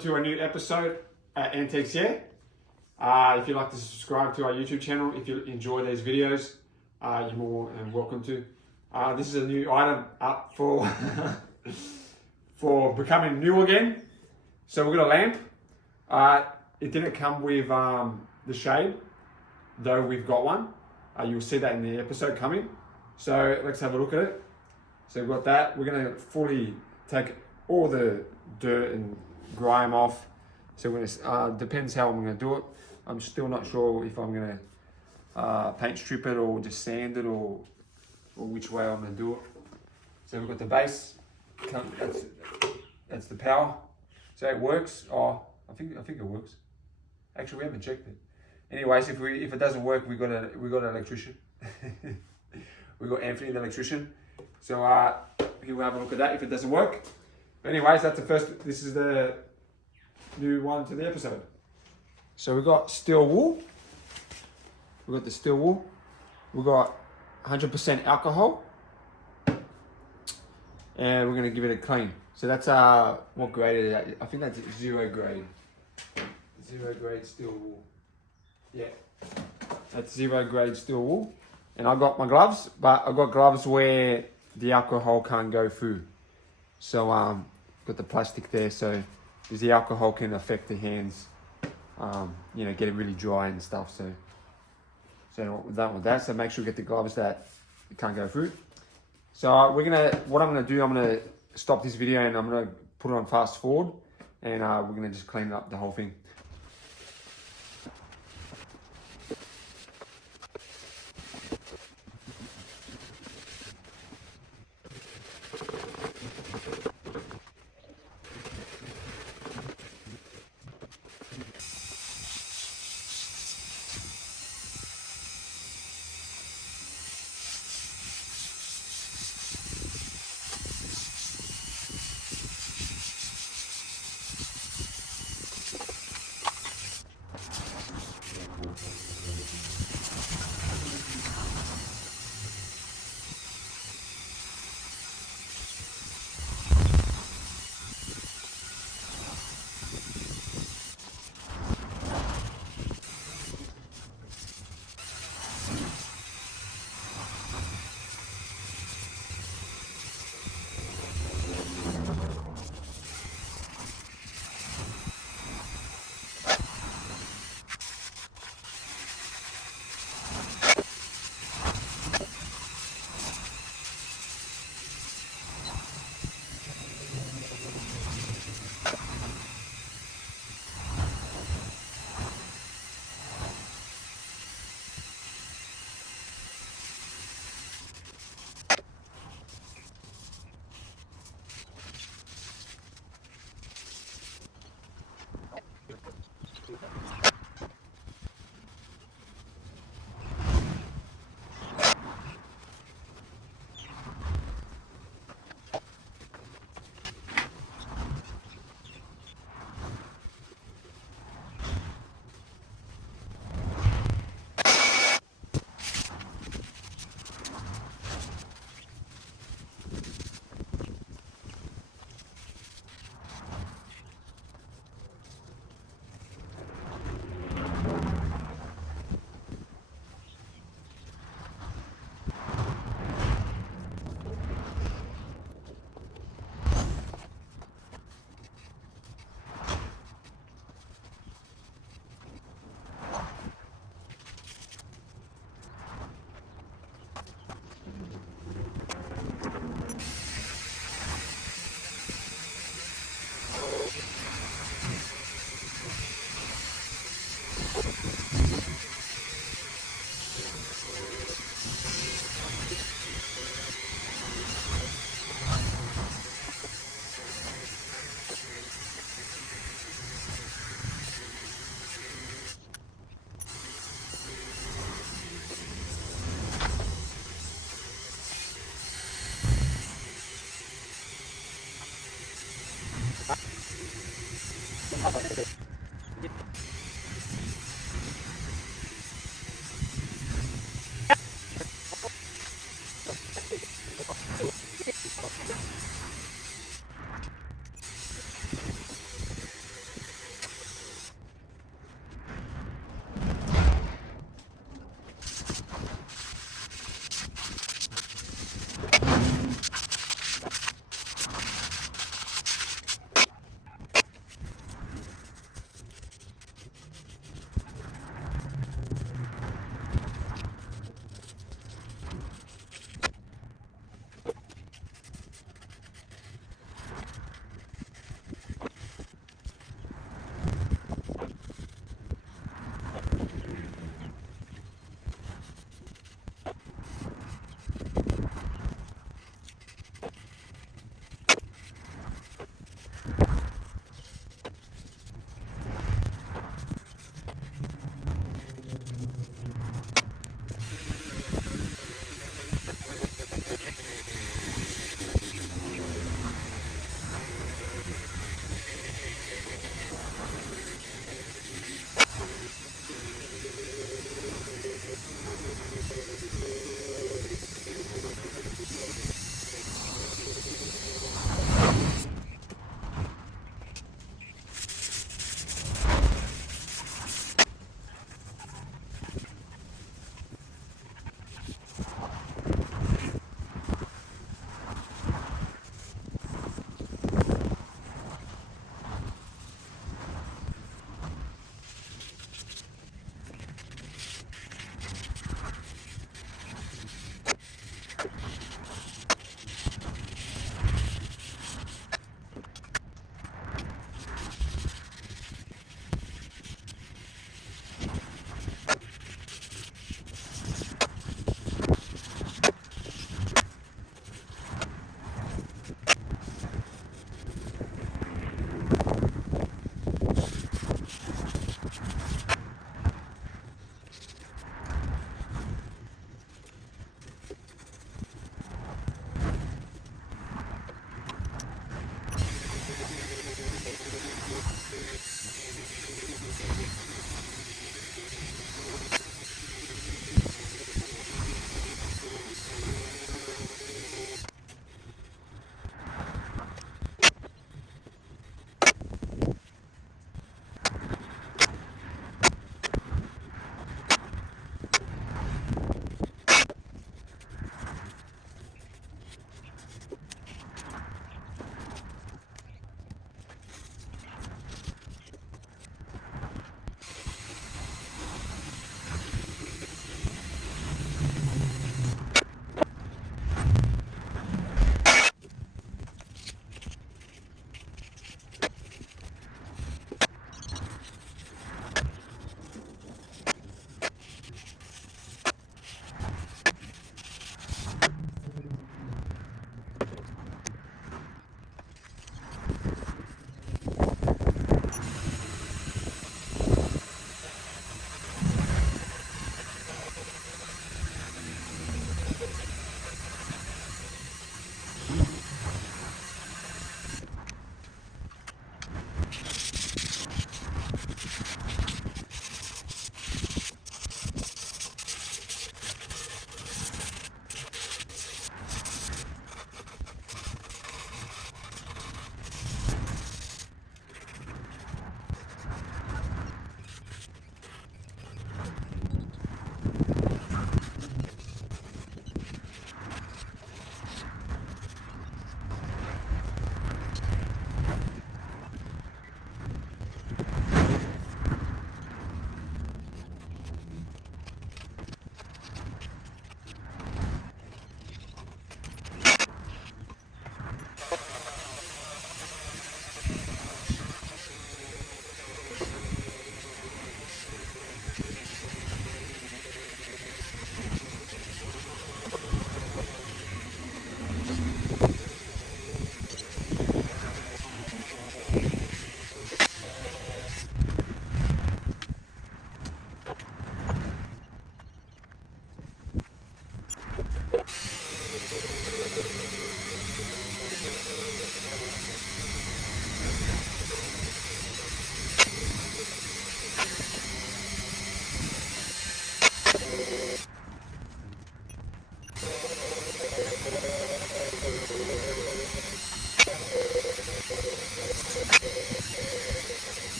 To a new episode at Antiques. If you'd like to subscribe to our YouTube channel, if you enjoy these videos, you're more than welcome to. This is a new item up for for becoming new again. So we've got a lamp. It didn't come with the shade, though we've got one. You'll see that in the episode coming. So let's have a look at it. So we've got that. We're going to fully take all the dirt and grime off. So we're gonna, depends how I'm going to do it. I'm still not sure if I'm going to paint strip it or just sand it or which way I'm going to do it. So we've got the base. That's the power. So it works. Oh, I think it works. Actually, we haven't checked it. Anyways, if it doesn't work, we got an electrician. We got Anthony, the electrician. So he'll have a look at that if it doesn't work. But anyways, that's the first. This is the new one to the episode. So we've got steel wool. We've got the steel wool. We've got 100% alcohol. And we're going to give it a clean. So that's what grade is that? I think that's 0 grade. 0 grade steel wool. Yeah. That's 0 grade steel wool. And I got my gloves, but I've got gloves where the alcohol can't go through. So got the plastic there, so because the alcohol can affect the hands, get it really dry and stuff. So we're done with that. So make sure you get the gloves that it can't go through. So what I'm gonna do, I'm gonna stop this video and I'm gonna put it on fast forward, and we're gonna just clean up the whole thing.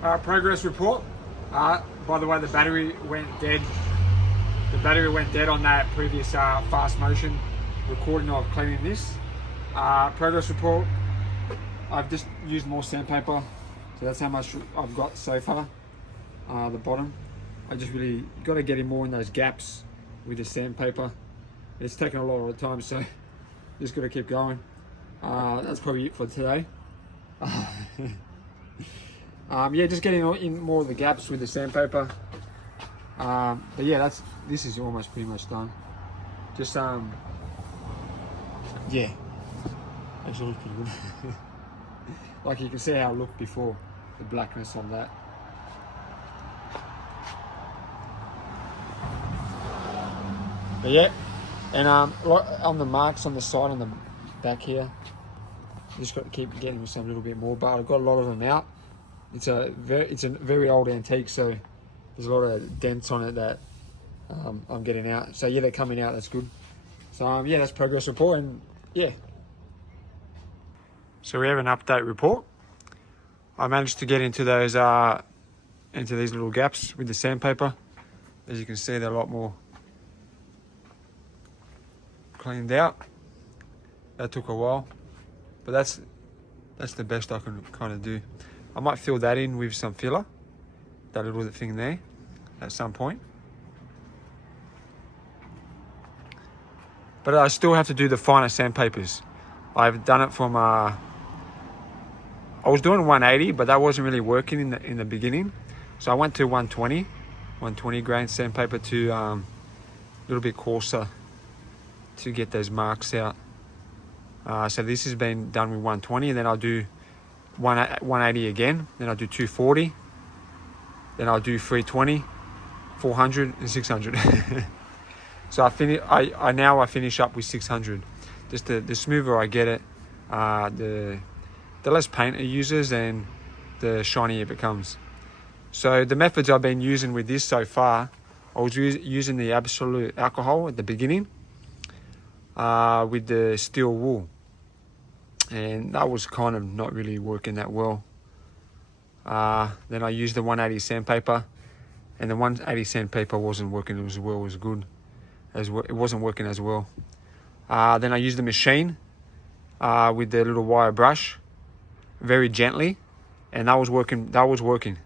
Progress report. By the way, the battery went dead. The battery went dead on that previous fast motion recording of cleaning this. Progress report. I've just used more sandpaper, so that's how much I've got so far. The bottom. I just really got to get in more in those gaps with the sandpaper. It's taken a lot of time, so just got to keep going. That's probably it for today. Yeah, just getting in more of the gaps with the sandpaper. But yeah, this is almost pretty much done. Just yeah, actually looks pretty good. Like you can see how it looked before, the blackness on that. But yeah, and on the marks on the side, on the back here, just got to keep getting some a little bit more, but I've got a lot of them out. It's a very old antique, so there's a lot of dents on it that I'm getting out. So yeah, they're coming out. That's good. So yeah, that's progress report, and yeah. So we have an update report. I managed to get into those into these little gaps with the sandpaper. As you can see, they're a lot more cleaned out. That took a while, but that's the best I can kind of do. I might fill that in with some filler, that little thing there, at some point. But I still have to do the finer sandpapers. I've done it from I was doing 180, but that wasn't really working in the beginning. So I went to 120 grain sandpaper to a little bit coarser to get those marks out. So this has been done with 120, and then I'll do 180 again. Then I'll do 240. Then I'll do 320, 400, and 600. So I now finish up with 600. Just the smoother I get it, the less paint it uses and the shinier it becomes. So the methods I've been using with this so far, I was using the absolute alcohol at the beginning with the steel wool, and that was kind of not really working that well. Then I used the 180 sandpaper, and the 180 sandpaper wasn't working as well as good. It wasn't working as well. Then I used the machine with the little wire brush, very gently, and that was working.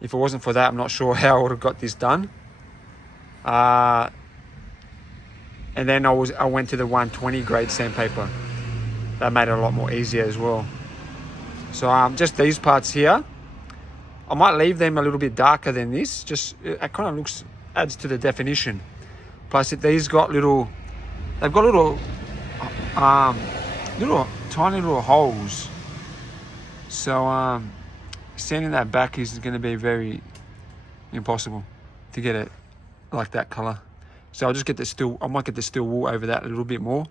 If it wasn't for that, I'm not sure how I would have got this done. And then I went to the 120 grade sandpaper. That made it a lot more easier as well. So just these parts here, I might leave them a little bit darker than this. Just it kind of adds to the definition. Plus they've got little tiny little holes. So sanding that back is going to be very impossible to get it like that color. So I'll just get I might get the steel wool over that a little bit more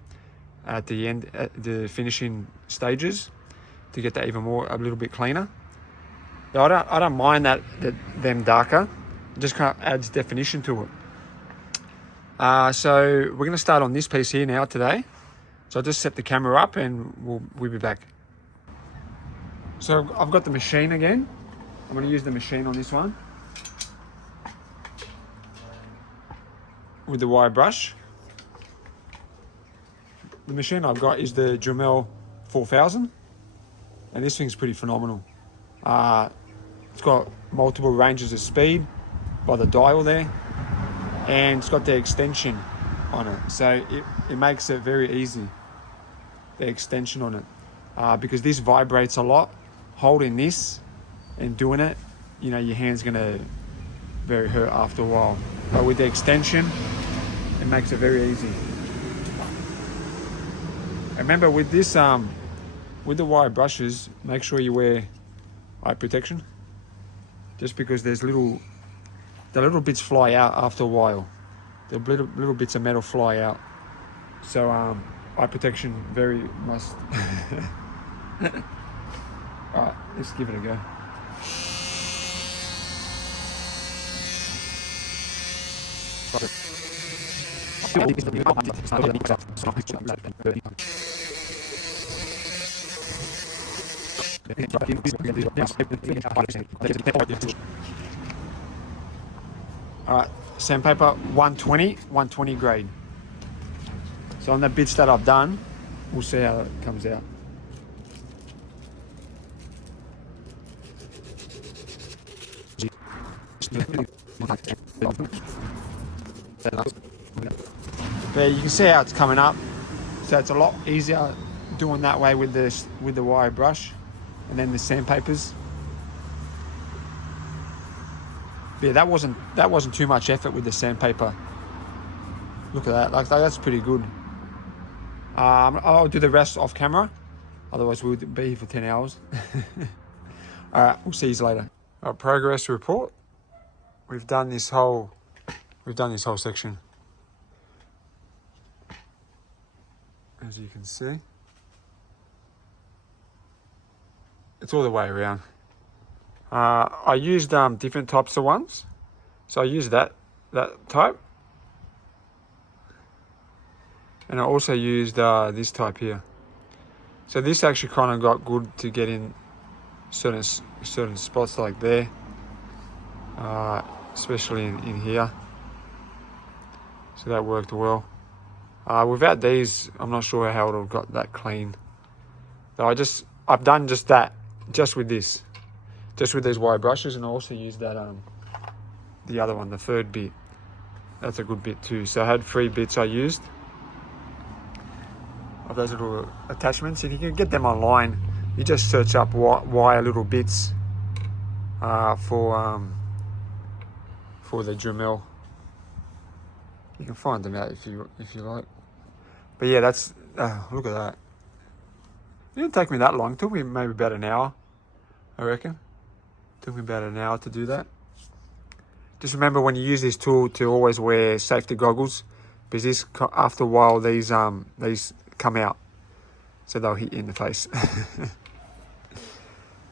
at the end, at the finishing stages, to get that even more, a little bit cleaner. But I don't mind them darker. It just kind of adds definition to it. So we're going to start on this piece here now today. So I'll just set the camera up and we'll be back. So I've got the machine again. I'm going to use the machine on this one with the wire brush. The machine I've got is the Dremel 4000, and this thing's pretty phenomenal. It's got multiple ranges of speed by the dial there, and it's got the extension on it, so it makes it very easy, the extension on it, because this vibrates a lot. Holding this and doing it, you know, your hand's gonna very hurt after a while. But with the extension, it makes it very easy. Remember with this, with the wire brushes, make sure you wear eye protection, just because the little bits fly out after a while. The little bits of metal fly out. So eye protection very must. Alright, let's give it a go. Alright, sandpaper 120 grade. So on the bits that I've done, we'll see how it comes out. There you can see how it's coming up. So it's a lot easier doing that way with the wire brush and then the sandpapers. But yeah, that wasn't too much effort with the sandpaper. Look at that, like that's pretty good. I'll do the rest off camera, otherwise we'll be here for 10 hours. All right, we'll see you later. Our progress report. We've done this whole section. As you can see, it's all the way around. I used different types of ones. So I used that type. And I also used this type here. So this actually kind of got good to get in certain spots like there. Especially in here. So that worked well. Without these, I'm not sure how it would have got that clean. So I've done just that, just with this. Just with these wire brushes, and I also used that the other one, the third bit. That's a good bit too. So I had 3 bits I used of those little attachments, and you can get them online. You just search up wire little bits for the Dremel. You can find them out if you like. But yeah, that's look at that. It didn't take me that long. It took me maybe about an hour, I reckon. Took me about an hour to do that. Just remember when you use this tool to always wear safety goggles, because after a while these come out, so they'll hit you in the face.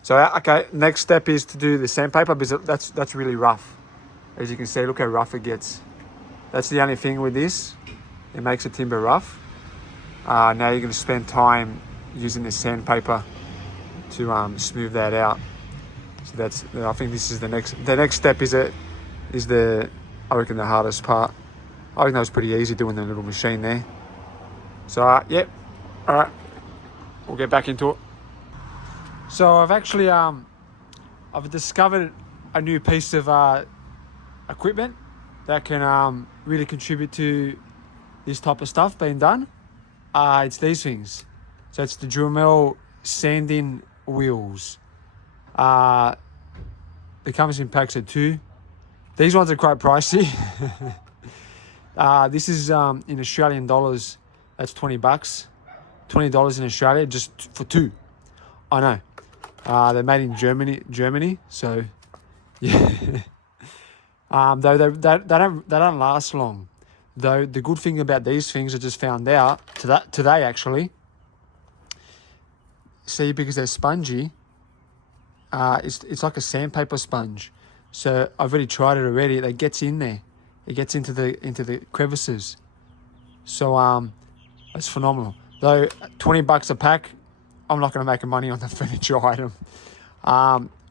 So okay, next step is to do the sandpaper, because that's really rough. As you can see, look how rough it gets. That's the only thing with this. It makes the timber rough. Now you're going to spend time using the sandpaper to smooth that out. So I think this is the next step is I reckon the hardest part. I think that was pretty easy doing the little machine there. So yep, all right, we'll get back into it. So I've actually I've discovered a new piece of equipment that can really contribute to this type of stuff being done. It's these things. So it's the Dremel sanding wheels. It comes in packs of 2. These ones are quite pricey. This is in Australian dollars. That's $20. $20 in Australia just for 2. I know. They're made in Germany. So yeah. Though they don't last long. Though the good thing about these things I just found out today actually. See, because they're spongy. It's like a sandpaper sponge. So I've already tried it already. It gets in there. It gets into the crevices. So it's phenomenal. Though $20 a pack, I'm not going to make money on the furniture item.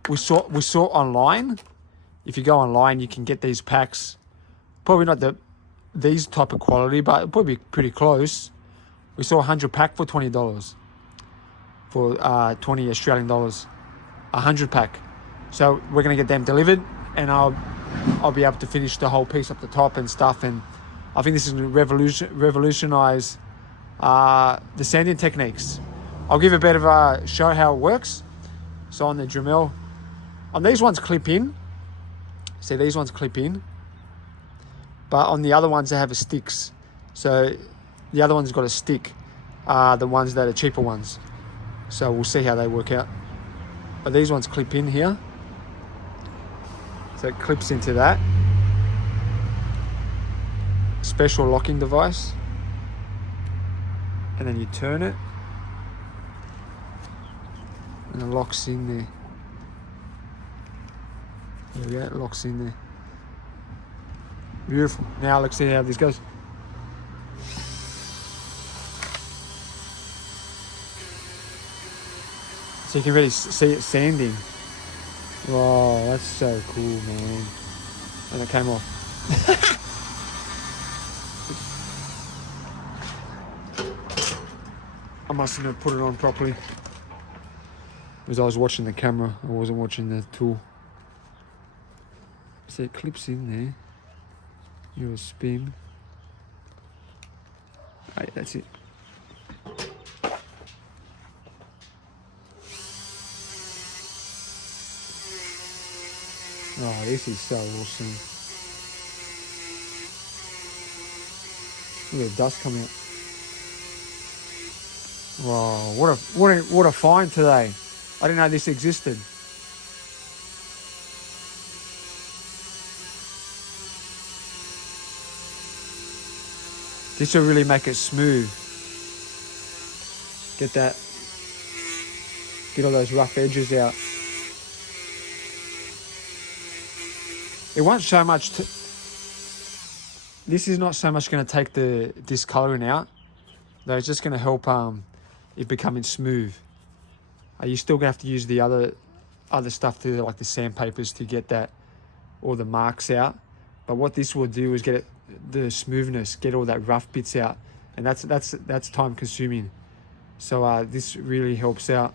We saw online. If you go online, you can get these packs. Probably not these type of quality, but probably pretty close. We saw 100 pack for $20. For 20 Australian dollars. 100 pack. So we're going to get them delivered, and I'll be able to finish the whole piece up the top and stuff. And I think this is going to revolutionize the sanding techniques. I'll give a bit of a show how it works. So on the Dremel, on these ones clip in. See, these ones clip in. But on the other ones, they have a sticks. So the other one's got a stick. The ones that are cheaper ones. So we'll see how they work out. But these ones clip in here. So it clips into that. Special locking device. And then you turn it. And it locks in there. There we go, it locks in there. Beautiful. Now let's see how this goes. So you can really see it sanding. Wow, that's so cool, man. And it came off. I mustn't have put it on properly. Because I was watching the camera, I wasn't watching the tool. So it clips in there. Your spin. Right, that's it. Oh, this is so awesome. Look at the dust coming out. Wow, what a find today. I didn't know this existed. This will really make it smooth. Get all those rough edges out. It won't so much, this is not so much going to take the discoloring out, though it's just going to help it becoming smooth. You still going to have to use the other stuff to, like the sandpapers, to get all the marks out. But what this will do is get the smoothness, get all that rough bits out, and that's time consuming. So this really helps out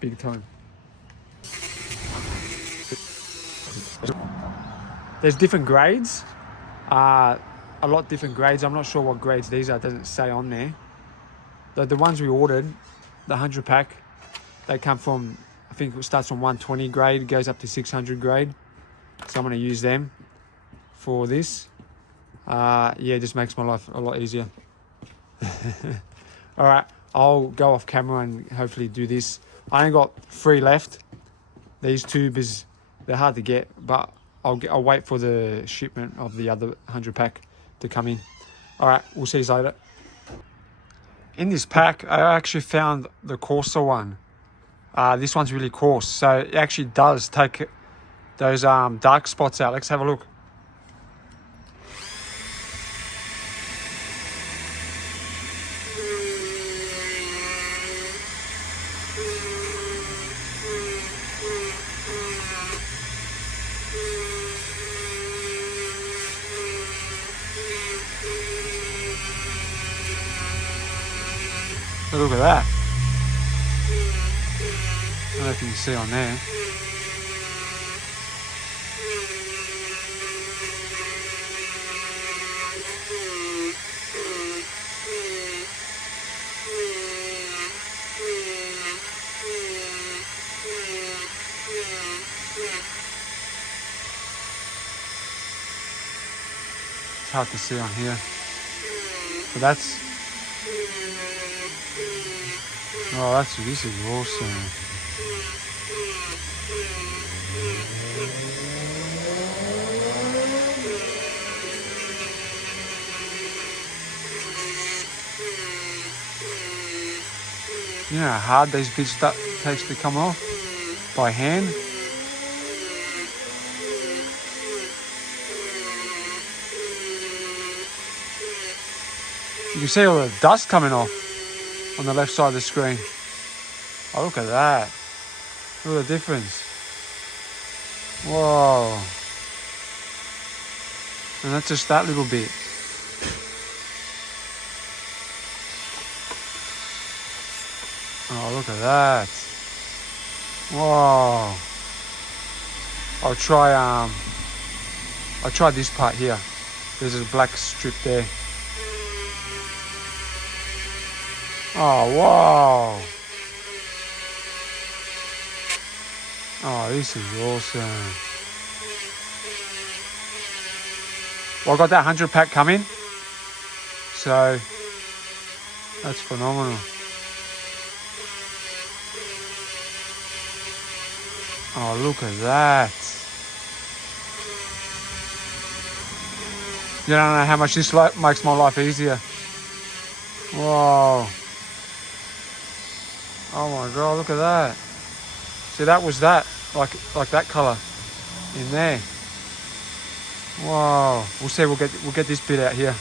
big time. There's different grades, a lot different grades. I'm not sure what grades these are, it doesn't say on there. The ones we ordered, the 100 pack, they come from, I think it starts from 120 grade, goes up to 600 grade. So I'm going to use them for this. Yeah, it just makes my life a lot easier. All right, I'll go off camera and hopefully do this. I only got 3 left. These tubes, they're hard to get, but I'll wait for the shipment of the other 100 pack to come in. All right, we'll see you later. In this pack, I actually found the coarser one. This one's really coarse, so it actually does take those dark spots out. Let's have a look. Look at that. I don't know if you can see on there. It's hard to see on here. But that's... Oh, this is awesome. You know how hard these bits takes to come off by hand? You can see all the dust coming off on the left side of the screen. Oh, look at that. Look at the difference. Whoa. And that's just that little bit. Oh, look at that. Whoa. I'll try this part here. There's a black strip there. Oh, wow. Oh, this is awesome. Well, I got that 100 pack coming. So, that's phenomenal. Oh, look at that. You don't know how much this makes my life easier. Whoa. Oh my God, look at that. See, that was that, like that colour in there. Whoa. We'll see, we'll get this bit out here.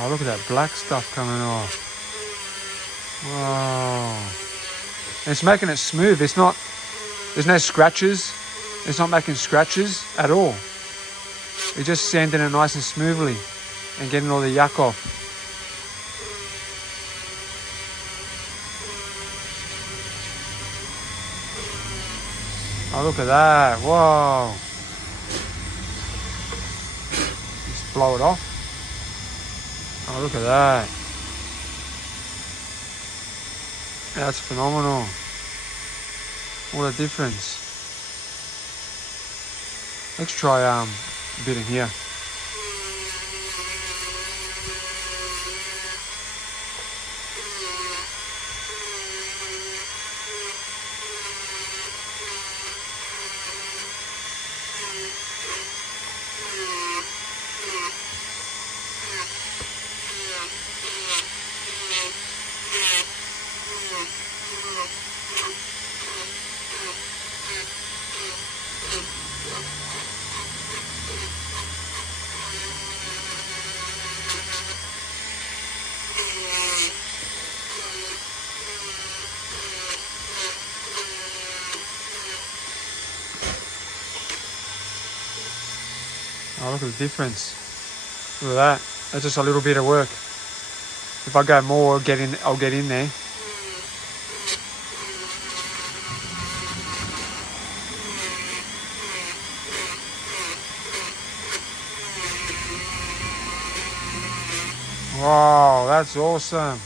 Oh, look at that black stuff coming off. Wow. And it's making it smooth. It's not, there's no scratches. It's not making scratches at all. It's just sanding it nice and smoothly and getting all the yuck off. Oh, look at that. Whoa. Just blow it off. Oh, look at that. That's phenomenal. What a difference. Let's try a bit in here. Oh, look at the difference. Look at that. That's just a little bit of work. If I go more, I'll get in there. Wow, that's awesome.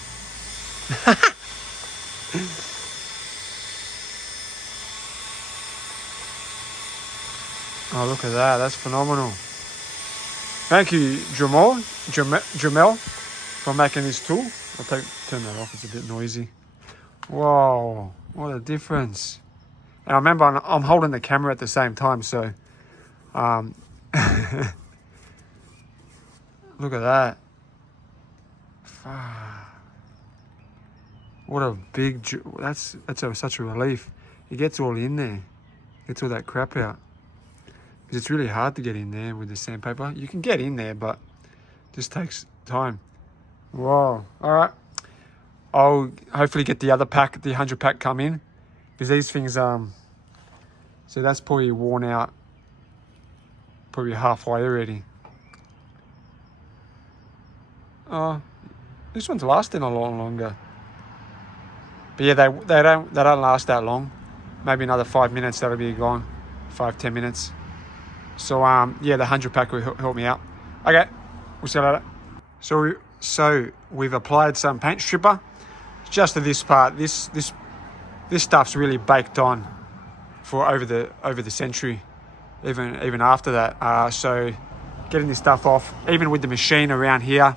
Oh, look at that. That's phenomenal. Thank you, Jamel, for making this tool. I'll turn that off. It's a bit noisy. Whoa, what a difference. And I remember I'm holding the camera at the same time, so look at that. What a big, that's such a relief. It gets all in there. Gets all that crap out. It's really hard to get in there with the sandpaper. You can get in there, but it just takes time. Wow. All right. I'll hopefully get the other pack, the 100 pack come in. Because these things, so that's probably worn out, probably halfway already. Oh, this one's lasting a lot longer. But yeah, they don't last that long. Maybe another 5 minutes, that'll be gone. 5-10 minutes. So yeah, the 100 pack will help me out. Okay, we'll see you later. So we've applied some paint stripper just to this part. This stuff's really baked on for over the century, even after that. So getting this stuff off, even with the machine around here,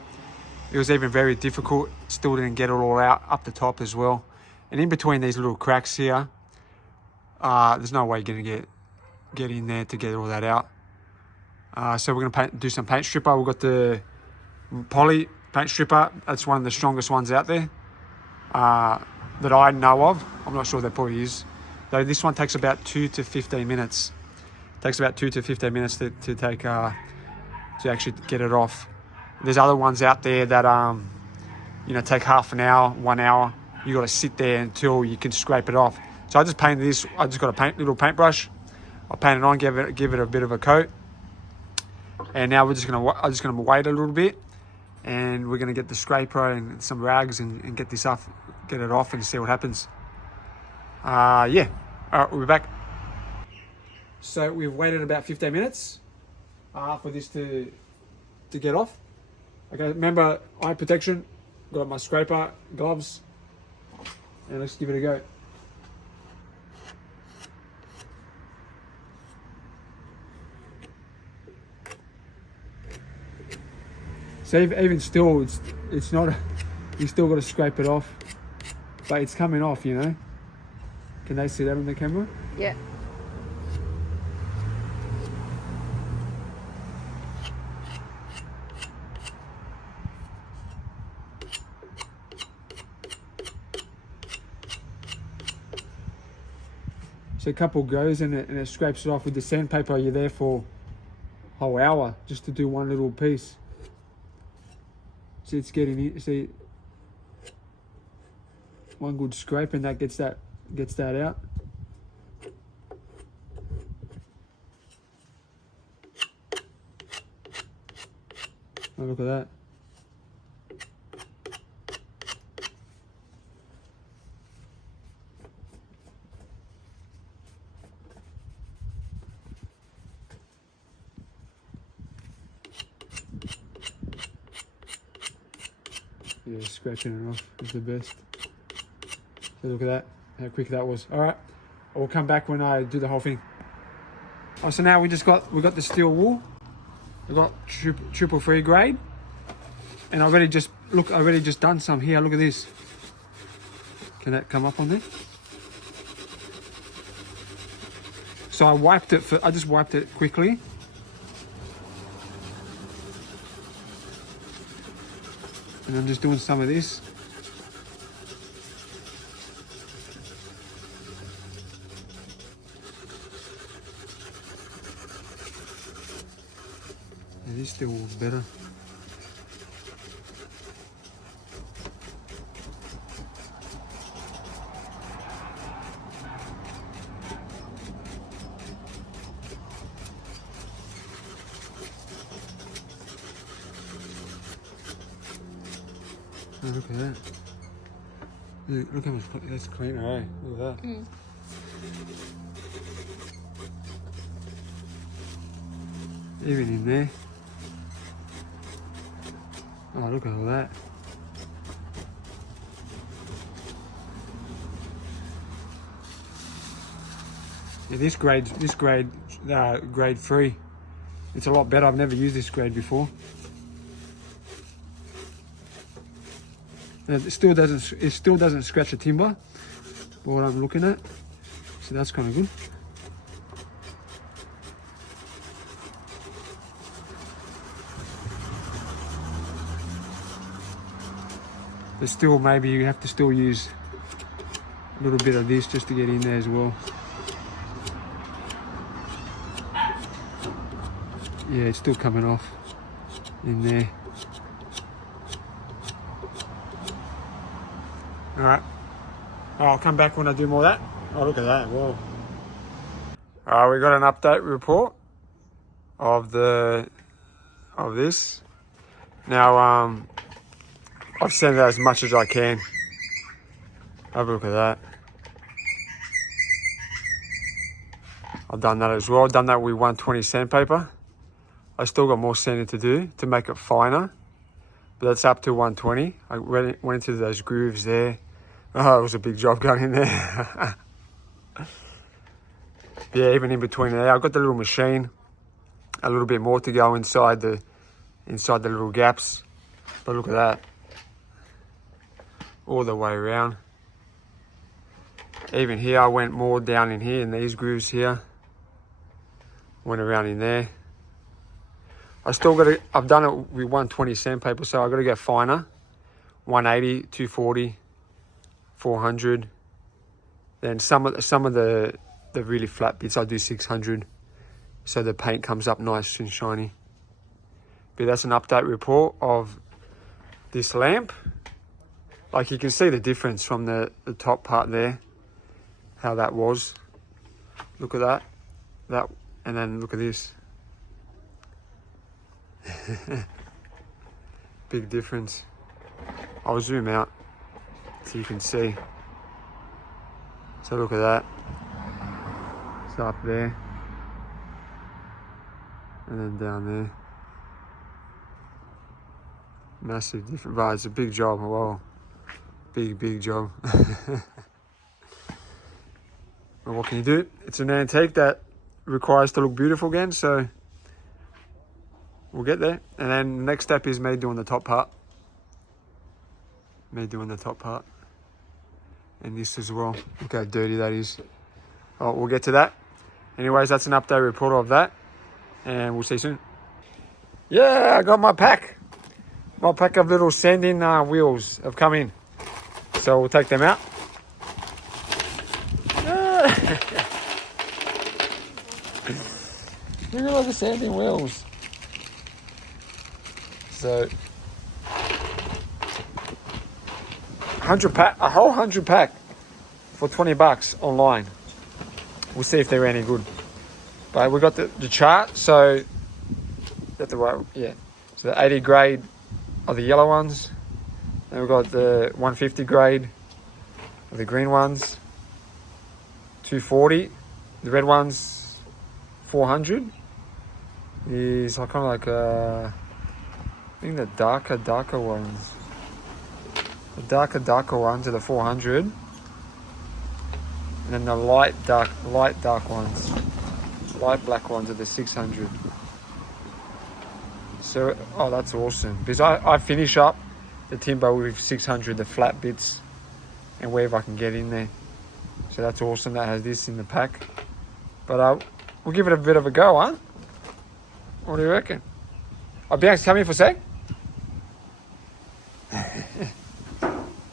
it was even very difficult. Still didn't get it all out up the top as well. And in between these little cracks here, there's no way you're gonna get in there to get all that out. So we're going to do some paint stripper. We've got the poly paint stripper. That's one of the strongest ones out there that I know of. I'm not sure there probably is. Though this one takes about 2 to 15 minutes. It takes about 2 to 15 minutes to take to actually get it off. There's other ones out there that take half an hour, 1 hour. You got to sit there until you can scrape it off. So I just painted this. I just got a little paintbrush. I painted it on, give it a bit of a coat. And now I'm just gonna wait a little bit, and we're gonna get the scraper and some rags and get this off, get it off, and see what happens. Yeah. All right, we'll be back. So we've waited about 15 minutes for this to get off. Okay, remember eye protection. Got my scraper, gloves, and let's give it a go. So even still, it's not, you still got to scrape it off, but it's coming off, you know. Can they see that on the camera? Yeah. So a couple goes and it scrapes it off. With the sandpaper, you're there for a whole hour just to do one little piece. See, it's getting in. See, one good scrape and that gets that out. Oh, look at that. Yeah, scratching it off is the best. So look at that, how quick that was. All right, I'll come back when I do the whole thing. Oh, so now we got the steel wool. We've got triple free grade, and I already just done some here. Look at this. Can that come up on there? So I just wiped it quickly. And I'm just doing some of this. Yeah, this still was better. Oh, look at that. Look how much that's cleaner, eh? Look at that. Mm. Even in there. Oh, look at all that. Yeah, this grade, grade 3. It's a lot better. I've never used this grade before. It still doesn't scratch the timber, what I'm looking at. So that's kind of good. But still, maybe you have to still use a little bit of this just to get in there as well. Yeah, it's still coming off in there. All right, I'll come back when I do more of that. Oh, look at that, whoa. All right, we got an update report of this. Now, I've sent out as much as I can. Have a look at that. I've done that as well. I've done that with 120 sandpaper. I still got more sanding to do to make it finer, but that's up to 120. I went into those grooves there. Oh, it was a big job going in there. Yeah, even in between there, I've got the little machine. A little bit more to go inside the little gaps. But look at that. All the way around. Even here, I went more down in here in these grooves here. Went around in there. I've done it with 120 sandpaper, so I've got to get finer. 180, 240, 400. Then some of the really flat bits, I do 600. So the paint comes up nice and shiny. But that's an update report of this lamp. Like you can see the difference from the top part there, how that was. Look at that, and then look at this. Big difference. I'll zoom out so you can see. So look at that. It's up there. And then down there. Massive difference. But it's a big job. Wow. Big job. Well, what can you do? It's an antique that requires to look beautiful again, so we'll get there. And then the next step is me doing the top part. And this as well. Look how dirty that is. Oh, we'll get to that. Anyways, that's an update report of that. And we'll see you soon. Yeah, I got my pack. My pack of little sanding wheels have come in. So we'll take them out. Look at all the sanding wheels. So 100 pack, a whole 100 pack for $20 online. We'll see if they're any good. But we got the chart, so that's the right, yeah. So the 80 grade are the yellow ones. Then we've got the 150 grade of the green ones. 240, the red ones. 400 is kind of like I think the darker ones. The darker ones are the 400, and then the light dark ones, light black ones are the 600. So, oh, that's awesome, because I finish up the timber with 600, the flat bits, and wherever I can get in there. So that's awesome. That has this in the pack. But we'll give it a bit of a go, huh? What do you reckon? I'll be able to come in for a sec.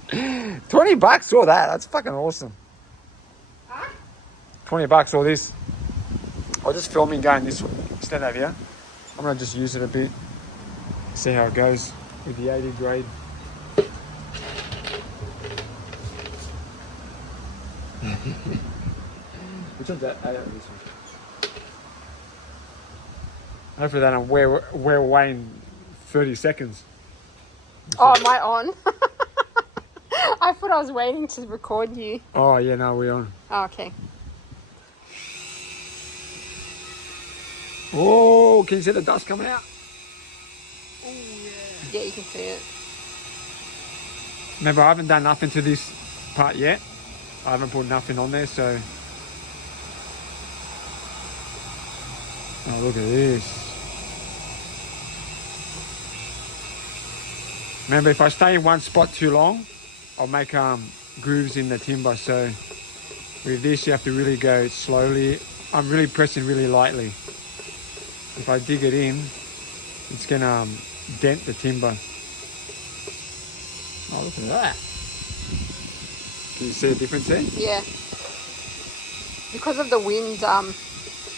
$20 for that. That's fucking awesome. Huh? $20 all this. I'll just film me going this way. Stand over here. I'm gonna just use it a bit. See how it goes with the 80 grade. Which one's that? This one. Hopefully they don't wear away in 30 seconds. Oh, am I on? I thought I was waiting to record you. Oh, yeah, no, we're on. Oh, okay. Oh, can you see the dust coming out? Oh, yeah. Yeah, you can see it. Remember, I haven't done nothing to this part yet. I haven't put nothing on there, so... Oh, look at this. Remember, if I stay in one spot too long, I'll make grooves in the timber. So with this, you have to really go slowly. I'm really pressing really lightly. If I dig it in, it's gonna dent the timber. Oh, look at that. Can you see a difference there? Yeah. Because of the wind,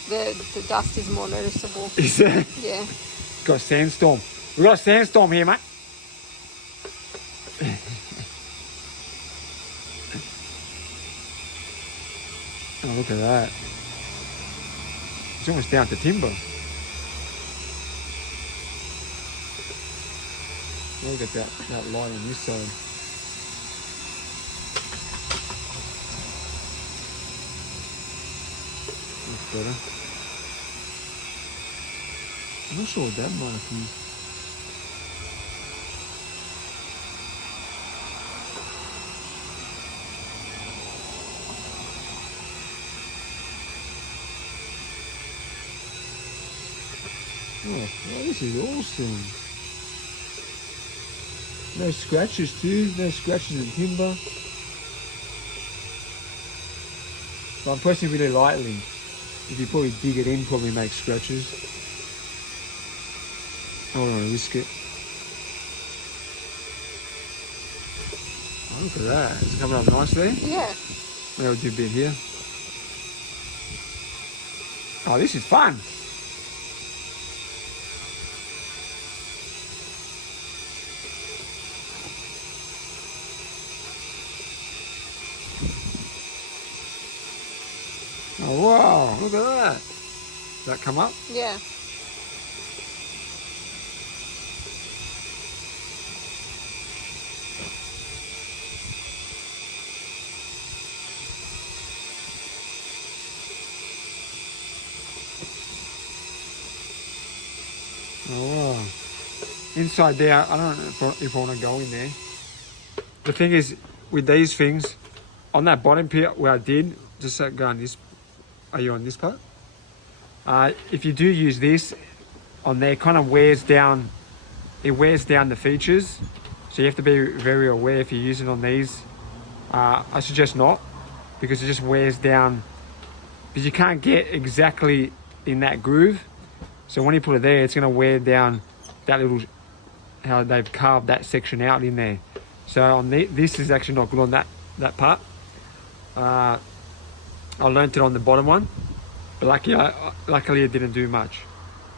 the dust is more noticeable. Is it? Yeah. It's got a sandstorm. We've got a sandstorm here, mate. Oh, look at that. It's almost down to timber. Look at that light on this side. That's better. I'm not sure what that mark is. Oh, this is awesome. No scratches too, no scratches in timber. So I'm pressing really lightly. If you probably dig it in, probably make scratches. I don't want to risk it. Oh, look at that, it's coming up nice there. Yeah. Maybe I'll do a bit here. Oh, this is fun. Oh, wow, look at that. Does that come up? Yeah. Oh, wow. Inside there, I don't know if I want to go in there. The thing is, with these things, on that bottom pit where I did, just go on this. Are you on this part? If you do use this on there, it kind of wears down. It wears down the features, so you have to be very aware if you're using on these. I suggest not, because it just wears down. Because you can't get exactly in that groove, so when you put it there, it's going to wear down that little. How they've carved that section out in there. So on this is actually not good on that part. I learnt it on the bottom one, but luckily it didn't do much.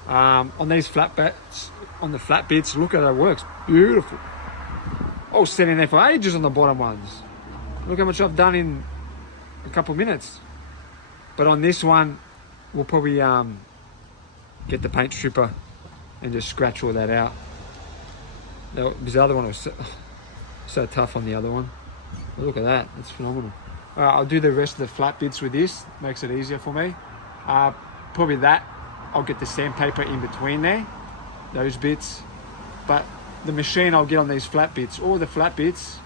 On these flat bits, on the flat bits, look at how it works. Beautiful. I was sitting there for ages on the bottom ones. Look how much I've done in a couple of minutes. But on this one, we'll probably get the paint stripper and just scratch all that out. Because the other one was so tough on the other one. But look at that, that's phenomenal. I'll do the rest of the flat bits with this, makes it easier for me. Probably that, I'll get the sandpaper in between there, those bits. But the machine I'll get on these flat bits, all the flat bits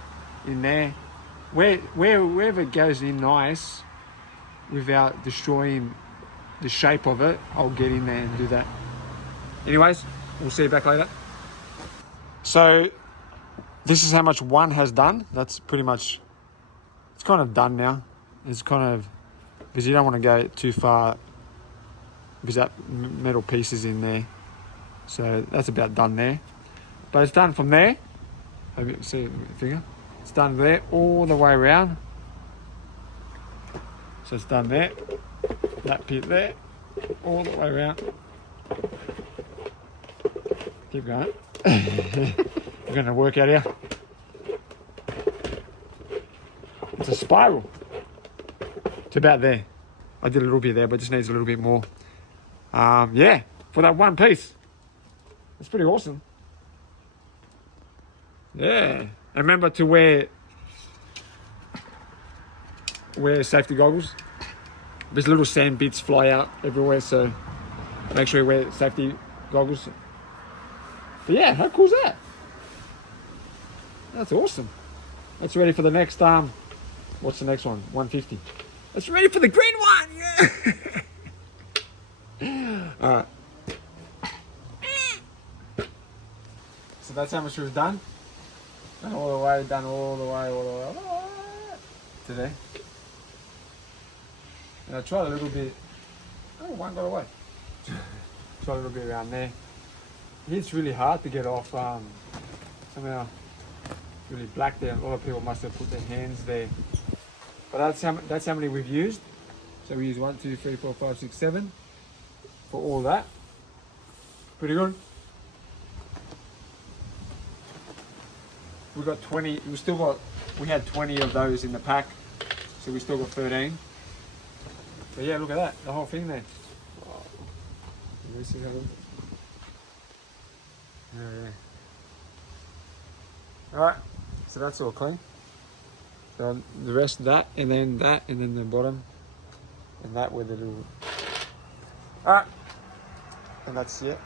in there, wherever it goes in nice, without destroying the shape of it, I'll get in there and do that. Anyways, we'll see you back later. So this is how much one has done. That's pretty much, it's kind of done now. It's kind of, because you don't want to go too far because that metal piece is in there. So that's about done there. But it's done from there. Have you see my finger? It's done there all the way around. So it's done there, that bit there, all the way around. Keep going. We're going to work out here. It's a spiral. It's about there. I did a little bit there, but it just needs a little bit more. Yeah, for that one piece. It's pretty awesome. Yeah. And remember to wear safety goggles. There's little sand bits fly out everywhere, so make sure you wear safety goggles. But yeah, how cool is that? That's awesome. That's ready for the next what's the next one? 150. It's ready for the green one. Yeah. All right. So that's how much we've done. Done all the way today. And I tried a little bit. Oh, one got away. Tried a little bit around there. It's really hard to get off. Somehow, really black there. A lot of people must have put their hands there. But that's how many we've used. So we use 1, 2, 3, 4, 5, 6, 7 for all that. Pretty good. We got 20. We had 20 of those in the pack, so we still got 13. But yeah, look at that, the whole thing there. Wow. Let me see that one. Yeah. All right, so that's all clean. So the rest of that, and then the bottom, and that with the little. All right, and that's it.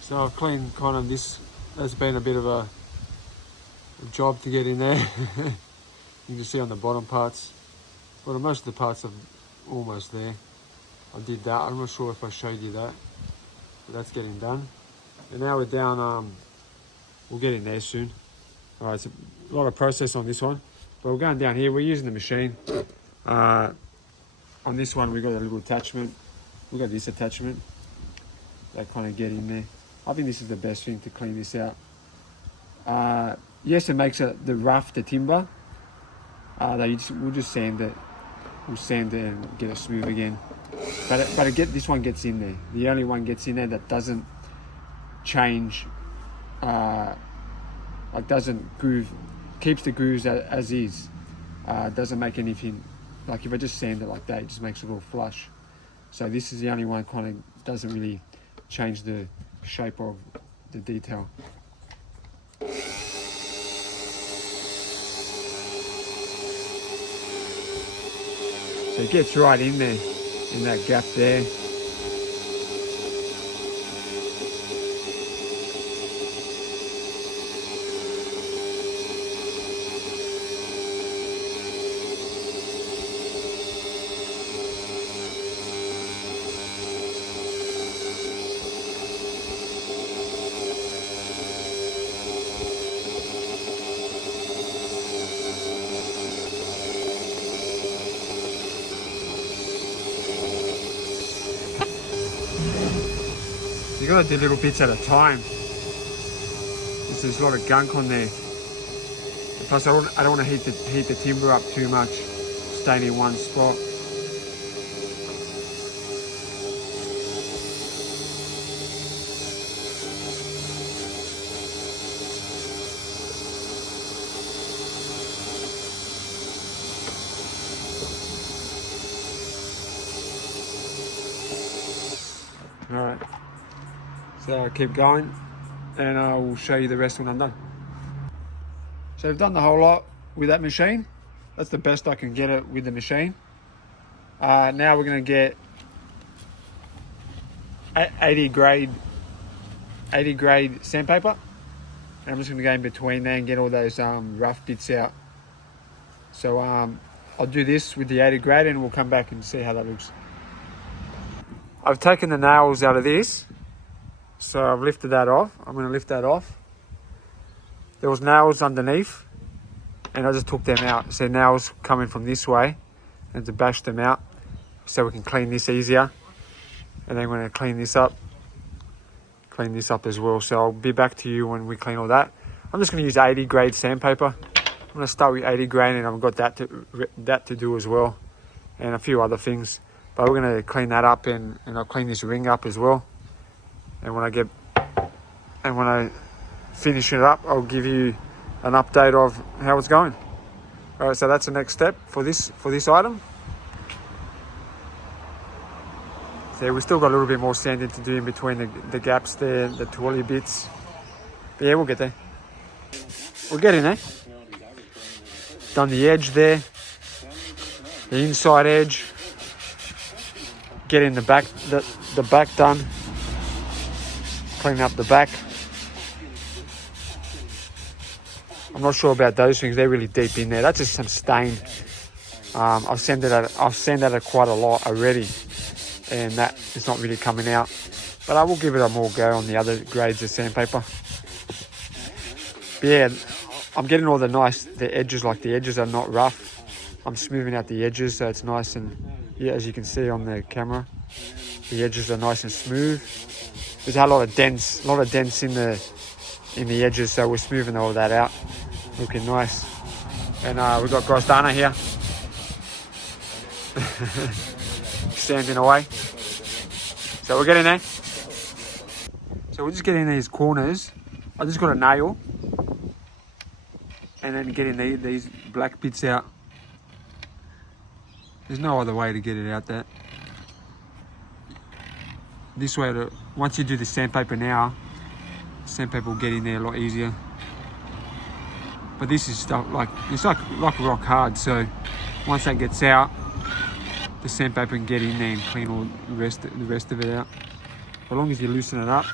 So I've cleaned kind of this. That's been a bit of a job to get in there. You can see on the bottom parts. Well, most of the parts are almost there. I did that. I'm not sure if I showed you that, but that's getting done. And now we're down. We'll get in there soon. All right, it's a lot of process on this one, but we're going down here. We're using the machine. On this one, we got a little attachment. We got this attachment that kind of get in there. I think this is the best thing to clean this out. Yes, it makes the rough, the timber. We'll just sand it. We'll sand it and get it smooth again. But this one gets in there. The only one gets in there that doesn't change. Like doesn't groove, keeps the grooves as is. Doesn't make anything. Like if I just sand it like that, it just makes it all flush. So this is the only one kind of doesn't really change the shape of the detail. So it gets right in there, in that gap there. You gotta do little bits at a time. There's a lot of gunk on there. Plus, I don't want to heat the timber up too much, staying in one spot. So I'll keep going and I will show you the rest when I'm done. So I've done the whole lot with that machine. That's the best I can get it with the machine. Now we're going to get 80 grade sandpaper. And I'm just going to go in between there and get all those rough bits out. So I'll do this with the 80 grade and we'll come back and see how that looks. I've taken the nails out of this. So I've lifted that off. I'm going to lift that off. There was nails underneath and I just took them out. So nails coming from this way and to bash them out so we can clean this easier. And then we're going to clean this up as well. So I'll be back to you when we clean all that. I'm just going to use 80 grade sandpaper. I'm going to start with 80 grade and I've got that to do as well and a few other things. But we're going to clean that up and I'll clean this ring up as well. And when I finish it up, I'll give you an update of how it's going. All right, so that's the next step for this item. So we've still got a little bit more sanding to do in between the gaps there, the twirly bits. But yeah, we'll get there. We're getting there. Done the edge there, the inside edge. Getting the back done. Clean up the back. I'm not sure about those things. They're really deep in there. That's just some stain. I've sanded it quite a lot already, and that is not really coming out. But I will give it a more go on the other grades of sandpaper. But yeah, I'm getting all the edges. Like the edges are not rough. I'm smoothing out the edges, so it's nice and yeah, as you can see on the camera, the edges are nice and smooth. There's a lot of dents in the edges, so we're smoothing all that out, looking nice. And we've got Grosdana here, sanding away. So we're getting there. So we're just getting these corners. I just got a nail, and then getting these black bits out. There's no other way to get it out that. This way, once you do the sandpaper now, sandpaper will get in there a lot easier. But this is stuff it's like rock hard. So once that gets out, the sandpaper can get in there and clean all the rest of it out. As long as you loosen it up,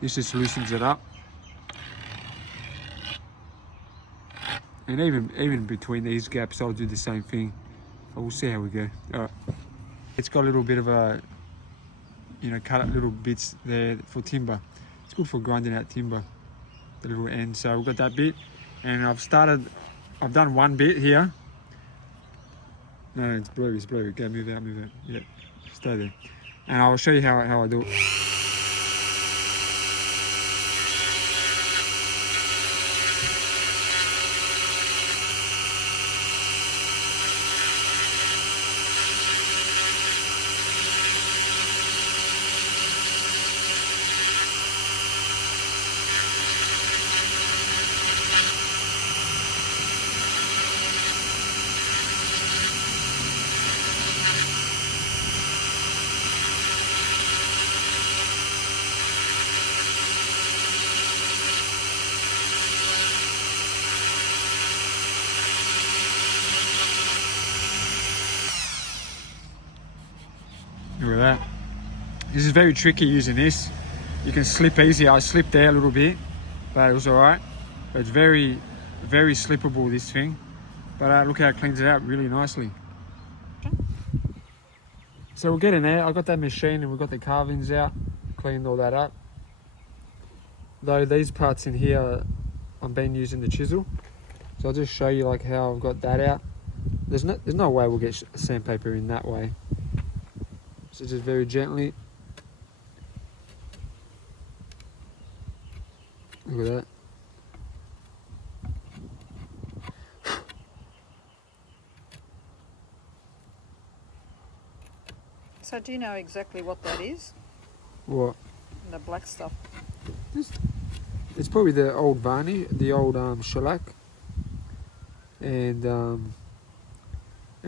this just loosens it up. And even between these gaps, I'll do the same thing. But we'll see how we go. All right. It's got a little bit of a, cut up little bits there for timber. It's good for grinding out timber, the little end. So we've got that bit, and I've done one bit here. No, it's blue. Go, move out. Yeah, stay there. And I'll show you how I do it. Look at that. This is very tricky using this. You can slip easy. I slipped there a little bit, but it was all right. But it's very, very slippable, this thing. But look how it cleans it out really nicely. So we'll get in there. I got that machine and we've got the carvings out. Cleaned all that up. Though these parts in here, I've been using the chisel. So I'll just show you how I've got that out. There's no way we'll get sandpaper in that way. So just very gently. Look at that. So do you know exactly what that is? What? The black stuff. It's probably the old varnish, the old shellac, and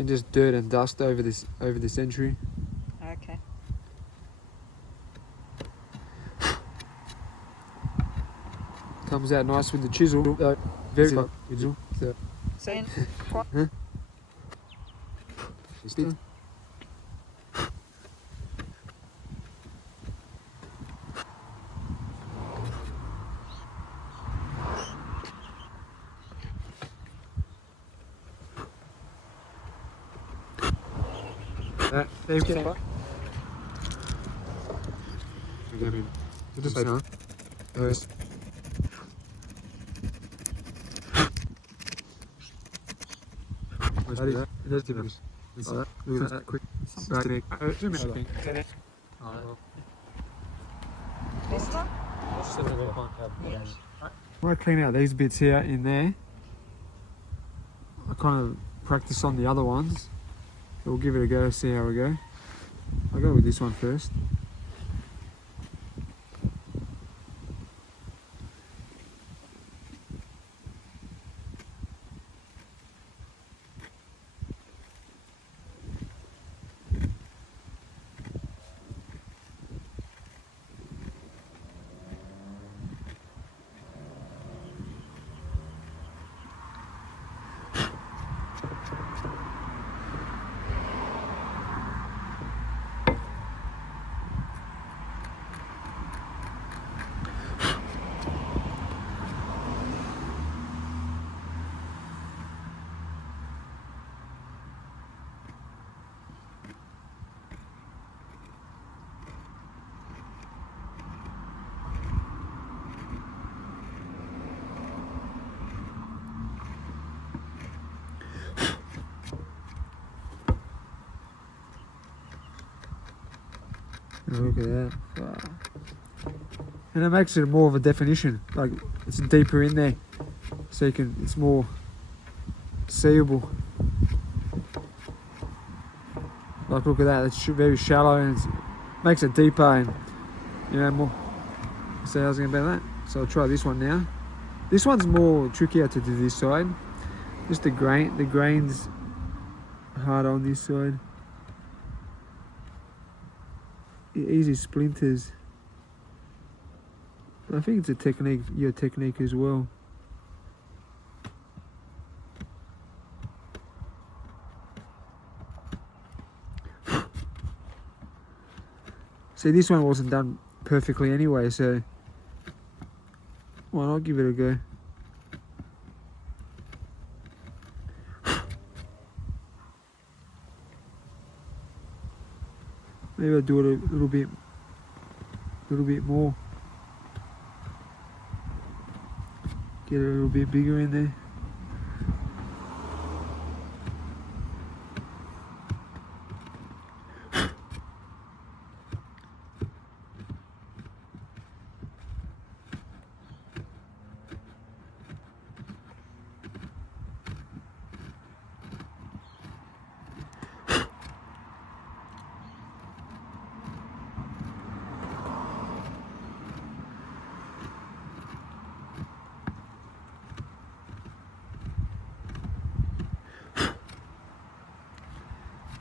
just dirt and dust over this entry. Okay. Comes out nice with the chisel. Very good chisel. And Spit. There you go. Just say no. Yes. Let's do this. Look at that quick. Right. this one? When I clean out these bits here in there, I kind of practice on the other ones. So we'll give it a go, see how we go. I'll go with this one first. Look at that. Wow. And it makes it more of a definition, like it's deeper in there, so you can, it's more seeable. Like look at that, it's very shallow and it makes it deeper and, you know, more. So how's it about that? So I'll try this one now. This one's more trickier to do this side. Just the grain's harder on this side. Easy splinters. I think it's a technique, your technique as well. See, this one wasn't done perfectly anyway, so why not give it a go? Maybe I'll do it a little bit more. Get it a little bit bigger in there.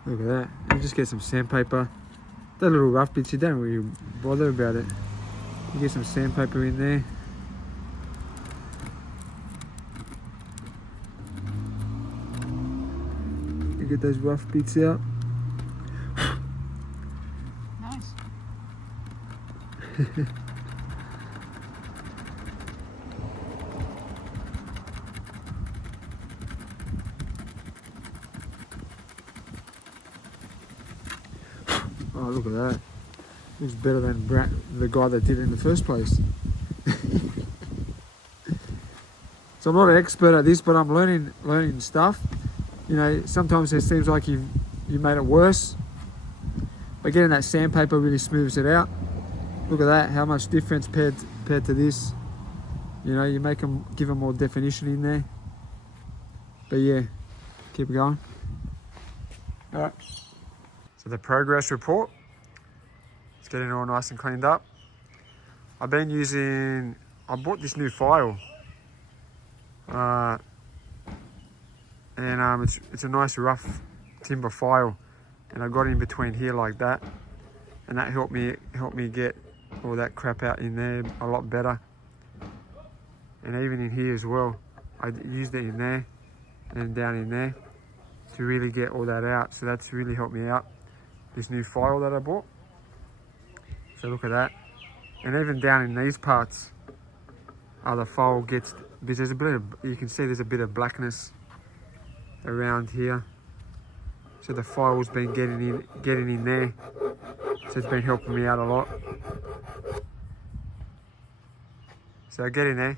Look at that. You just get some sandpaper. That little rough bits, you don't really bother about it. You get some sandpaper in there. You get those rough bits out. Nice. Oh, look at that. Looks better than the guy that did it in the first place. So I'm not an expert at this, but I'm learning stuff. You know, sometimes it seems like you made it worse. But getting that sandpaper really smooths it out. Look at that, how much difference paired to this. You know, you give them more definition in there. But yeah, keep going. All right. So the progress report, it's getting all nice and cleaned up. I bought this new file. It's a nice rough timber file, and I got in between here like that, and that helped me get all that crap out in there a lot better. And even in here as well, I used it in there and down in there to really get all that out. So that's really helped me out, this new file that I bought. So look at that. And even down in these parts, the file gets, there's a bit of, you can see there's a bit of blackness around here. So the file's been getting in there. So it's been helping me out a lot. So get in there.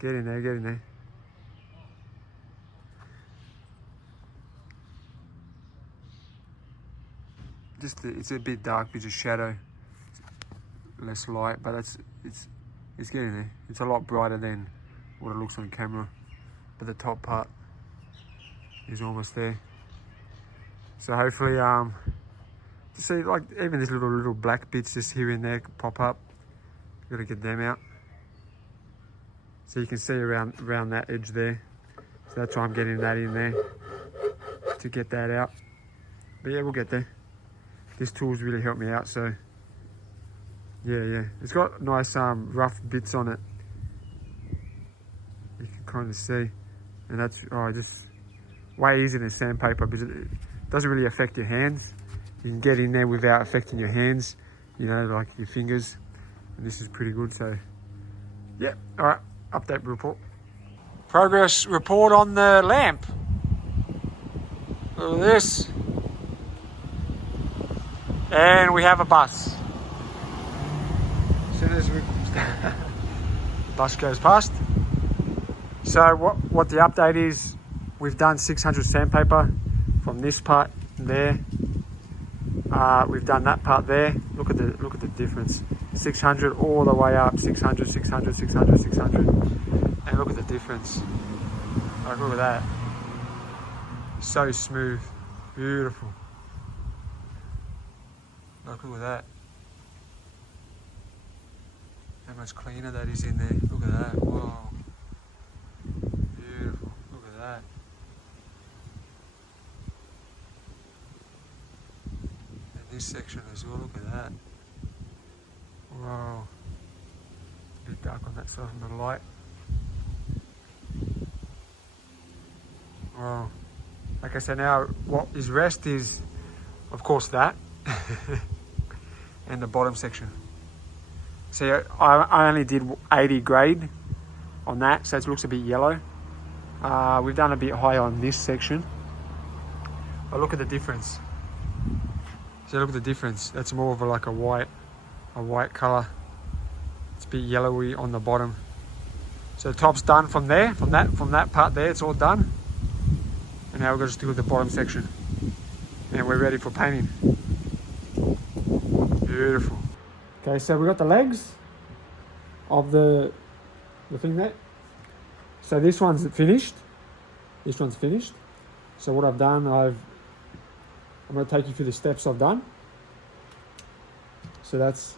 Get in there, get in there. Just it's a bit dark, bit of shadow, less light, but it's getting there. It's a lot brighter than what it looks on camera, but the top part is almost there. So hopefully, just see, like even these little black bits just here and there pop up. Got to get them out. So you can see around that edge there. So that's why I'm getting that in there to get that out. But yeah, we'll get there. This tool's really helped me out. So yeah, it's got nice rough bits on it. You can kind of see, and that's just way easier than sandpaper because it doesn't really affect your hands. You can get in there without affecting your hands, you know, like your fingers. And this is pretty good. So yeah, all right. Update report. Progress report on the lamp. Look at this. And we have a bus. As soon as the bus goes past. So what the update is, we've done 600 sandpaper from this part there. We've done that part there. Look at the difference. 600 all the way up, 600, 600, 600, 600. And look at the difference. Like, look at that. So smooth, beautiful. Like, look at that. How much cleaner that is in there. Look at that, wow. Beautiful, look at that. And this section as well, look at that. Wow. A bit dark on that side from the light. Wow. Like I said, now what is rest is, of course, that. And the bottom section. See, I only did 80 grade on that, so it looks a bit yellow. We've done a bit higher on this section. But look at the difference. So look at the difference. That's more of a white colour. It's a bit yellowy on the bottom. So the top's done from there, from that part there, it's all done. And now we've got to just do the bottom section. And we're ready for painting. Beautiful. Okay, so we got the legs of the thing there. So this one's finished. This one's finished. So what I've done, I'm going to take you through the steps I've done. So that's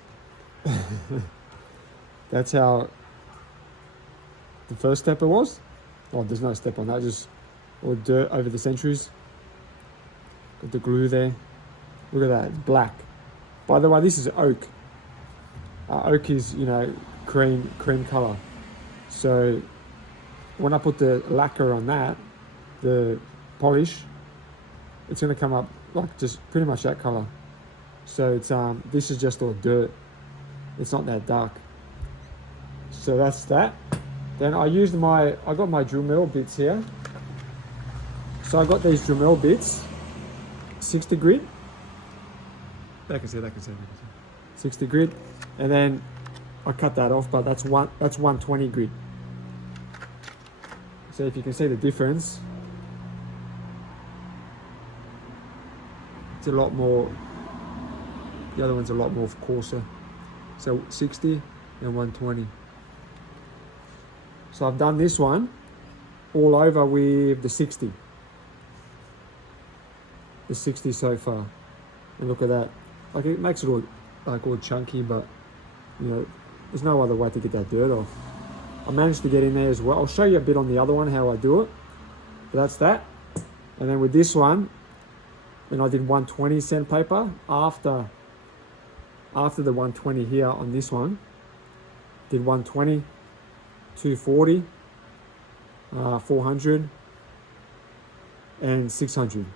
that's how the first step it was. Oh, there's no step on that, just all dirt over the centuries. Got the glue there. Look at that, it's black. By the way, this is oak. Oak is, you know, cream color. So when I put the lacquer on that, the polish, it's going to come up like just pretty much that color. So it's this is just all dirt. It's not that dark. So that's that. Then I got my Dremel bits here. So I got these Dremel bits, 60 grit. They can see. 60 grit, and then I cut that off, but that's 120 grit. So if you can see the difference, it's a lot more. The other one's a lot more coarser. So 60 and 120. So I've done this one all over with the 60. The 60 so far. And look at that. Like, it makes it all like all chunky, but you know, there's no other way to get that dirt off. I managed to get in there as well. I'll show you a bit on the other one how I do it. But that's that. And then with this one, when I did 120 sandpaper, after the 120 here on this one, did 120 240, 400, and 600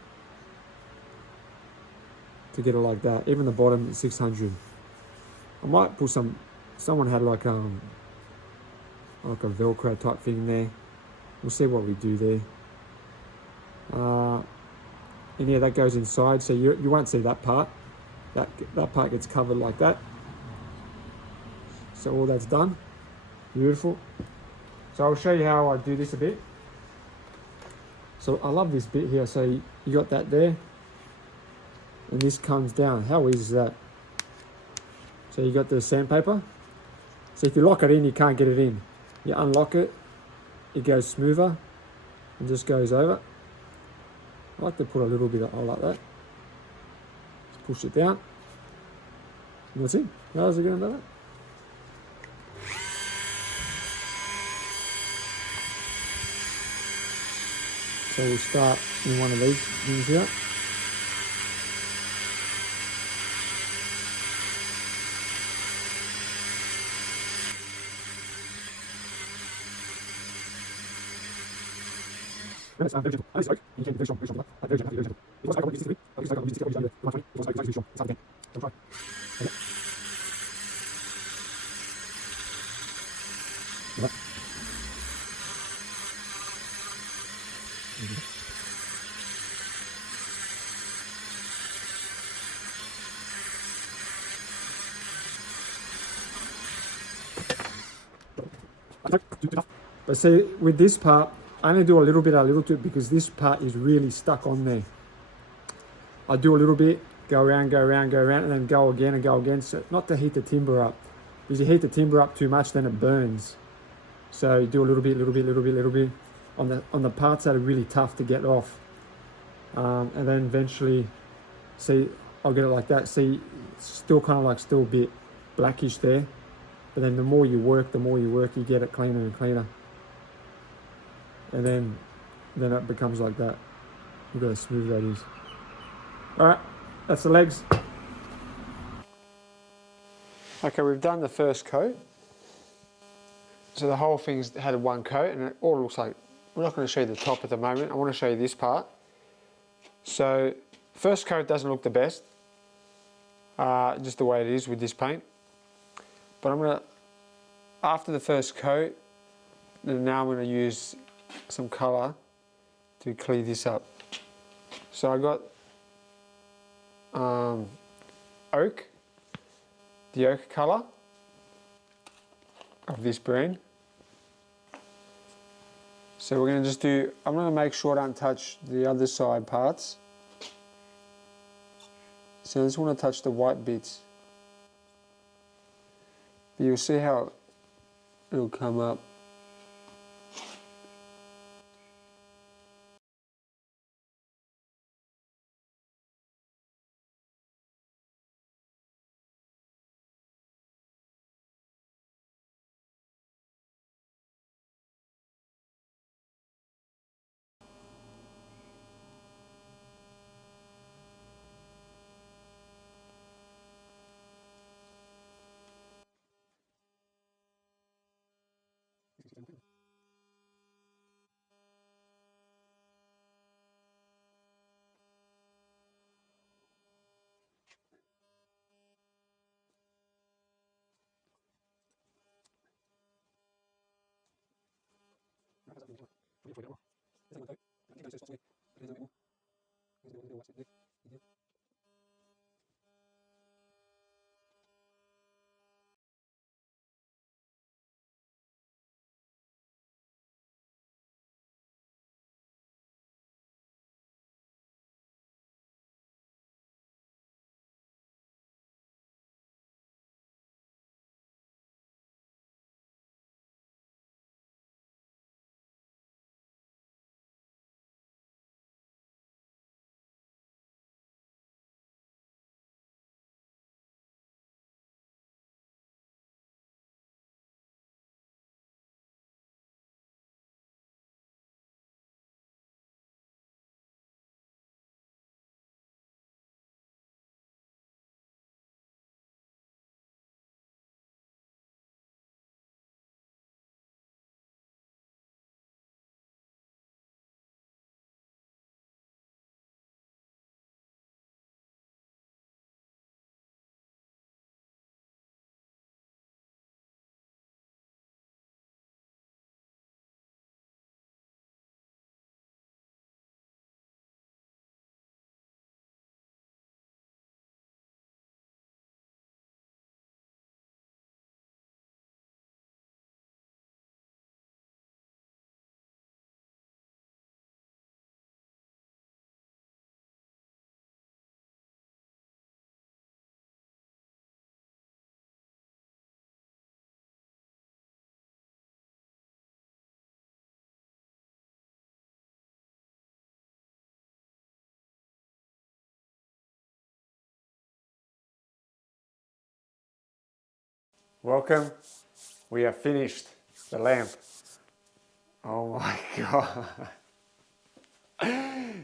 to get it like that. Even the bottom is 600. I might put someone had like a Velcro type thing there. We'll see what we do there. And yeah, that goes inside, so you won't see that part. That part gets covered like that. So all that's done. Beautiful. So I'll show you how I do this a bit. So I love this bit here. So you got that there, and this comes down. How easy is that? So you got the sandpaper. So if you lock it in, you can't get it in. You unlock it, it goes smoother and just goes over. I like to put a little bit of like that. Just push it down. And that's it. How's it going to do that? So we'll start in one of these things here. But see, with this part, I only do a little bit because this part is really stuck on there. I do a little bit, go around, and then go again and go again. So not to heat the timber up, because you heat the timber up too much, then it burns. So you do a little bit on the parts that are really tough to get off, and then eventually, see, I'll get it like that. See, it's still kind of like still a bit blackish there, but then the more you work, you get it cleaner and cleaner. And then it becomes like that. Look how smooth that is. Alright, that's the legs. Okay, we've done the first coat. So the whole thing's had one coat, and it all looks like, we're not going to show you the top at the moment. I want to show you this part. So first coat doesn't look the best, just the way it is with this paint. But I'm going to, after the first coat, then now I'm going to use some colour to clear this up. So I got oak, the oak colour of this brand. So we're going to just do, I'm going to make sure I don't touch the other side parts. So I just want to touch the white bits. But you'll see how it'll come up. welcome. We have finished the lamp. Oh my God.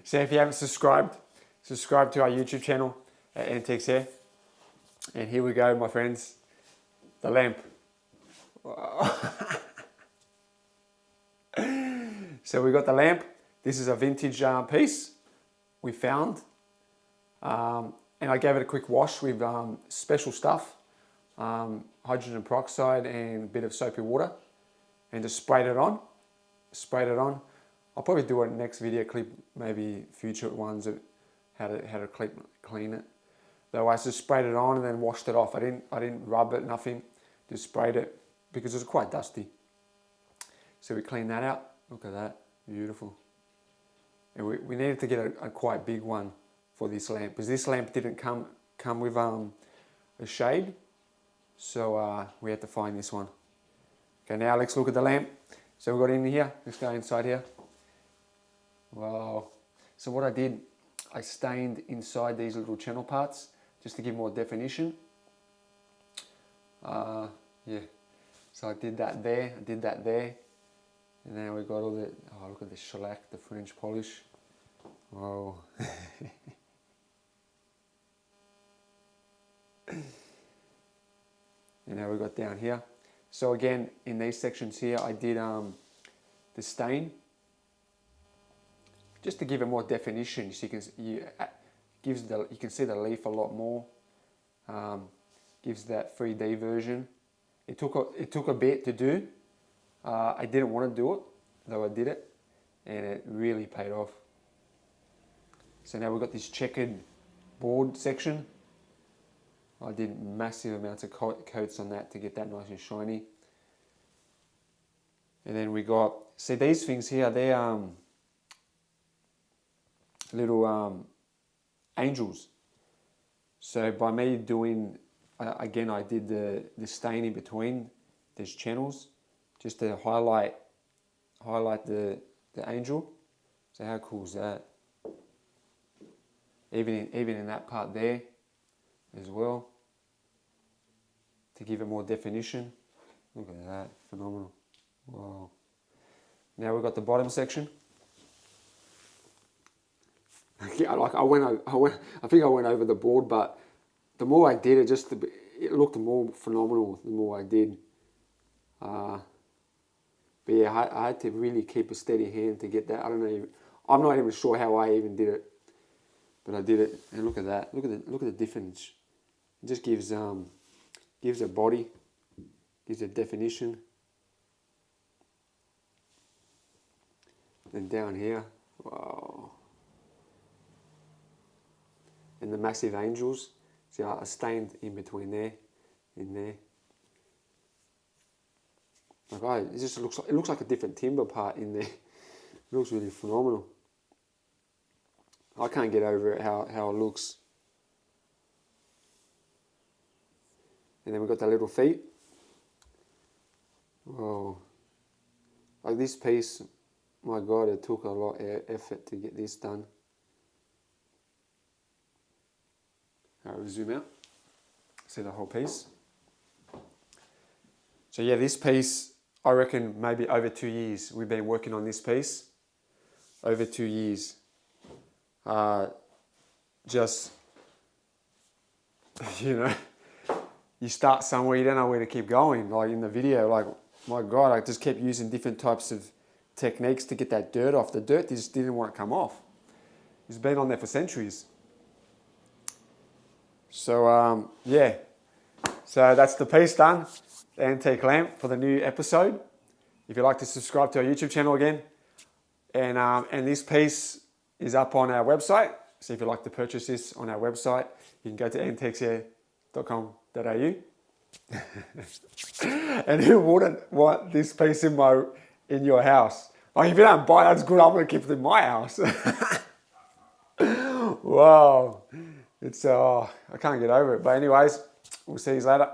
So if you haven't subscribe to our YouTube channel at Antiques Hair. And here we go, my friends. The lamp. So we got the lamp. This is a vintage piece we found. And I gave it a quick wash with special stuff. Hydrogen peroxide and a bit of soapy water. And just sprayed it on. I'll probably do a next video clip, maybe future ones, of how to clean it. Though I just sprayed it on and then washed it off. I didn't rub it, nothing. Just sprayed it because it was quite dusty. So we cleaned that out. Look at that, beautiful. And we needed to get a quite big one for this lamp because this lamp didn't come with a shade. So we had to find this one. Okay, now let's look at the lamp. So we got in here. Let's go inside here. Wow. So what I did, I stained inside these little channel parts just to give more definition. Yeah. So I did that there. And then we got all the, oh, look at the shellac, the French polish. Whoa. And now we got down here. So again, in these sections here, I did the stain, just to give it more definition, so you can see the leaf a lot more. Gives that 3D version. It took a bit to do. I didn't want to do it, though I did it, and it really paid off. So now we've got this checkered board section. I did massive amounts of coats on that to get that nice and shiny. And then we got, see these things here, they're little angels. So by me doing, again I did the stain in between these channels, just to highlight the angel. So how cool is that? Even in that part there as well, to give it more definition. Look at that, phenomenal. Wow. Now we've got the bottom section. Yeah, like I think I went over the board, but the more I did it, it looked more phenomenal the more I did. But yeah, I had to really keep a steady hand to get that. I'm not even sure how I even did it, but I did it. And look at that. Look at the difference. It just gives a body, gives a definition. And down here, wow. And the massive angels. See, I stained in between there, in there. Like it looks like a different timber part in there. It looks really phenomenal. I can't get over it how it looks. And then we've got the little feet. Whoa. Like this piece, my God, it took a lot of effort to get this done. All right, we'll zoom out. See the whole piece. So yeah, this piece, I reckon maybe over 2 years. We've been working on this piece. Over 2 years. Just, you know, you start somewhere, you don't know where to keep going. Like in the video, like, my God, I just kept using different types of techniques to get that dirt off. The dirt just didn't want to come off. It's been on there for centuries. So, yeah. So that's the piece done. The antique lamp for the new episode. If you'd like to subscribe to our YouTube channel again. And this piece is up on our website. So if you'd like to purchase this on our website, you can go to antiqueshair.com.au. And who wouldn't want this piece in your house? Like if you don't buy it, that's good. I'm going to keep it in my house. Wow. It's I can't get over it. But anyways, we'll see you later.